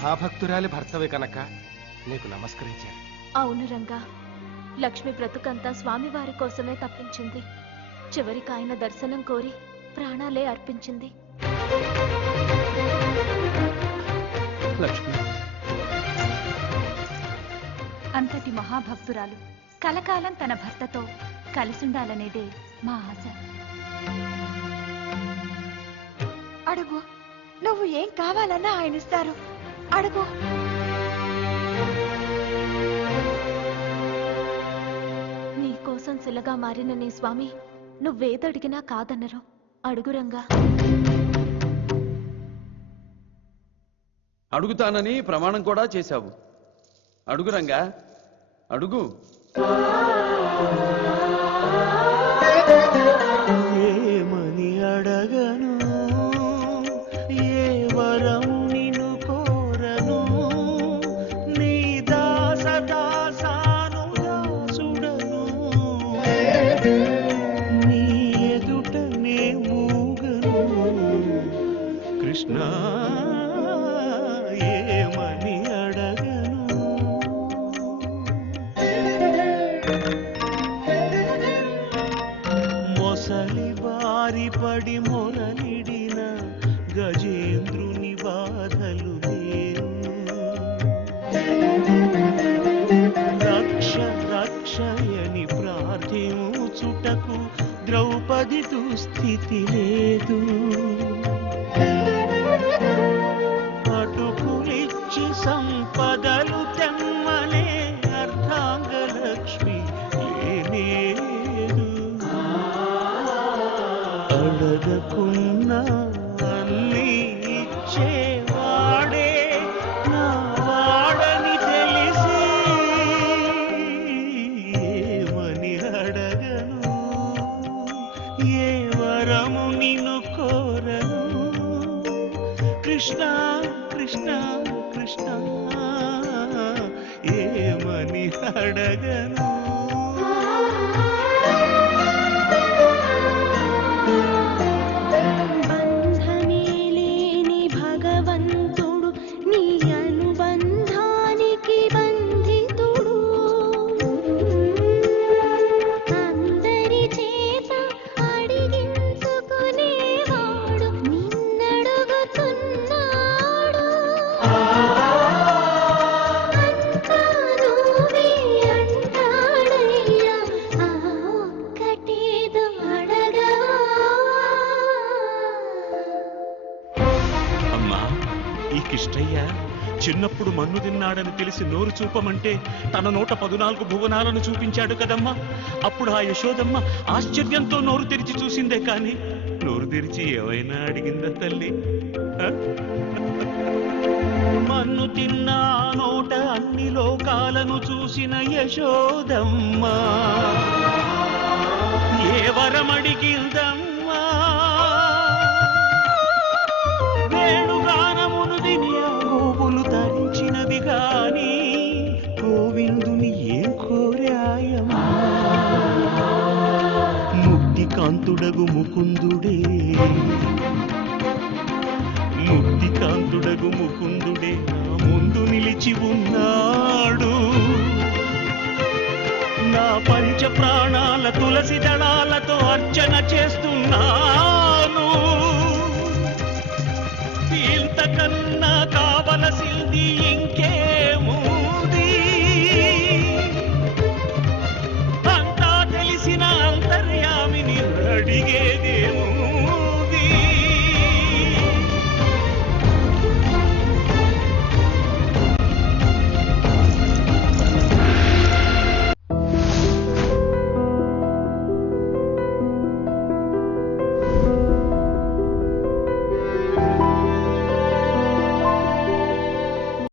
మహాభక్తురాలి భర్తవే కనుక నీకు నమస్కరించాను. అవును రంగా, లక్ష్మి బ్రతుకంతా స్వామివారి కోసమే తప్పించింది. చివరికి ఆయన దర్శనం కోరి ప్రాణాలే అర్పించింది. లక్ష్మి అంతటి మహాభక్తురాలు కలకాలం తన భర్తతో కలిసుండాలనేదే మా ఆశ. అడుగు, నువ్వు ఏం కావాలన్నా ఆయన ఇస్తారు. అడుగు. నీ కోసం శిలగా మారిన నీ స్వామి నువ్వేదడిగినా కాదన్నరు. అడుగు రంగా. అడుగుతానని ప్రమాణం కూడా చేశావు. అడుగు రంగా, అడుగు. ఏమని అడగను, ఏ వరం నిన్ను కోరను, నీ దాసదాసాను దాసుడను, నీ ఎదుటనే మూగను కృష్ణ. ఏమని అడగను, మొసలి బారి పడి మొరలిడిన గజేంద్రుని బాధలు నేను, రక్ష రక్షయని ప్రార్థించుటకు ద్రౌపది దుస్థితి లేదు. అటుకులిచ్చి సంపదలు తెమ్మనే అర్ధాంగలక్ష్మి లేనేదు. అడగకున్నా అన్నీ ఇచ్చేవాడే నా వాడని తెలిసి ఏమని అడగను, ఏ వరము నిన్ను కోరను కృష్ణ కృష్ణ కృష్ణ. ఏమని అడగను. కిష్టయ్య చిన్నప్పుడు మన్ను తిన్నాడని తెలిసి నోరు చూపమంటే తన నోట 14 భువనాలను చూపించాడు కదమ్మా. అప్పుడు ఆ యశోదమ్మ ఆశ్చర్యంతో నోరు తెరిచి చూసిందే కాని నోరు తెరిచి ఏమైనా అడిగిందా తల్లి? మన్ను తిన్నా నోట అన్ని లోకాలను చూసిన యశోదమ్మ ఏ వరమడిగిందమ్మా? వేణుగానమును దిని గోవులు ధరించినది గాని గోవిందుని ఏం కోరాయమ్మా? ముక్తి కాంతుడగు ముకుందుడే, ముక్తి కాంతుడగు ముకుందుడే నా ముందు నిలిచి ఉన్నాడు. నా పంచ ప్రాణాల తులసి దళాలతో అర్చన చేస్తున్నాను. ఇంతకన్నా కావలసింది ఇంకే